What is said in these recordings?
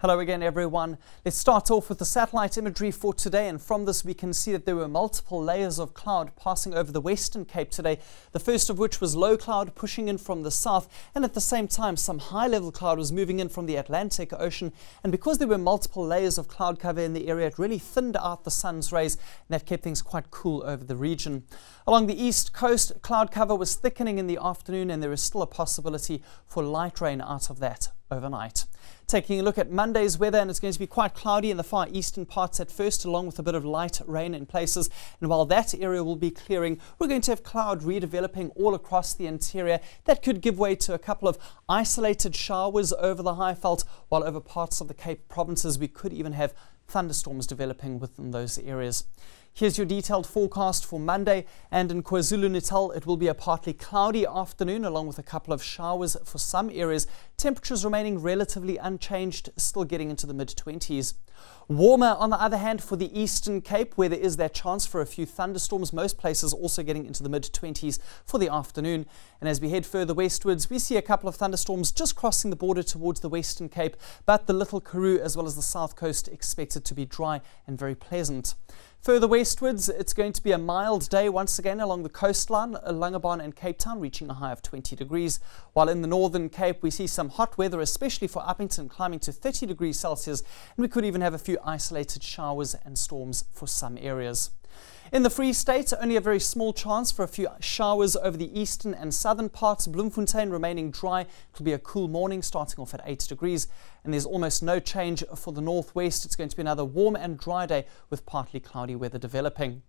Hello again, everyone. Let's start off with the satellite imagery for today, and from this we can see that there were multiple layers of cloud passing over the Western Cape today, the first of which was low cloud pushing in from the south, and at the same time some high-level cloud was moving in from the Atlantic Ocean, and because there were multiple layers of cloud cover in the area, it really thinned out the sun's rays, and that kept things quite cool over the region. Along the east coast, cloud cover was thickening in the afternoon, and there is still a possibility for light rain out of that overnight. Taking a look at Monday's weather, and it's going to be quite cloudy in the far eastern parts at first, along with a bit of light rain in places. And while that area will be clearing, we're going to have cloud redeveloping all across the interior. That could give way to a couple of isolated showers over the Highveld, while over parts of the Cape provinces we could even have thunderstorms developing within those areas. Here's your detailed forecast for Monday, and in KwaZulu-Natal it will be a partly cloudy afternoon along with a couple of showers for some areas. Temperatures remaining relatively unchanged, still getting into the mid-20s. Warmer on the other hand for the Eastern Cape, where there is that chance for a few thunderstorms, most places also getting into the mid-20s for the afternoon. And as we head further westwards, we see a couple of thunderstorms just crossing the border towards the Western Cape, but the Little Karoo as well as the south coast expected to be dry and very pleasant. Further westwards, it's going to be a mild day once again along the coastline, Langebaan and Cape Town reaching a high of 20 degrees, while in the Northern Cape we see some hot weather, especially for Uppington, climbing to 30 degrees Celsius, and we could even have a few isolated showers and storms for some areas. In the Free State, only a very small chance for a few showers over the eastern and southern parts. Bloemfontein remaining dry. It'll be a cool morning starting off at 8 degrees. And there's almost no change for the northwest. It's going to be another warm and dry day with partly cloudy weather developing.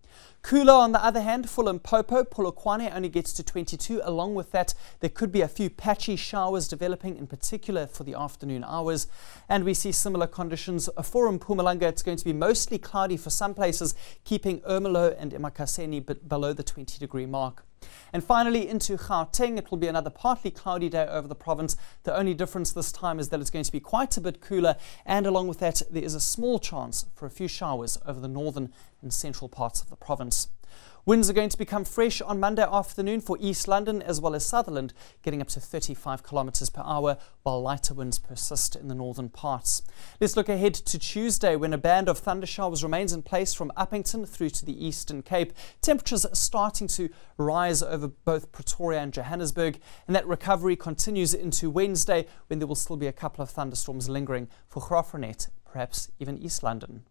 Cooler on the other hand for Limpopo. Polokwane only gets to 22. Along with that, there could be a few patchy showers developing, in particular for the afternoon hours. And we see similar conditions for Mpumalanga. It's going to be mostly cloudy for some places, keeping Ermelo and eMakaseni below the 20-degree mark. And finally into Gauteng, it will be another partly cloudy day over the province. The only difference this time is that it's going to be quite a bit cooler, and along with that there is a small chance for a few showers over the northern and central parts of the province. Winds are going to become fresh on Monday afternoon for East London as well as Sutherland, getting up to 35 kilometers per hour, while lighter winds persist in the northern parts. Let's look ahead to Tuesday, when a band of thunder showers remains in place from Uppington through to the Eastern Cape. Temperatures are starting to rise over both Pretoria and Johannesburg, and that recovery continues into Wednesday, when there will still be a couple of thunderstorms lingering for Graaff-Reinet, perhaps even East London.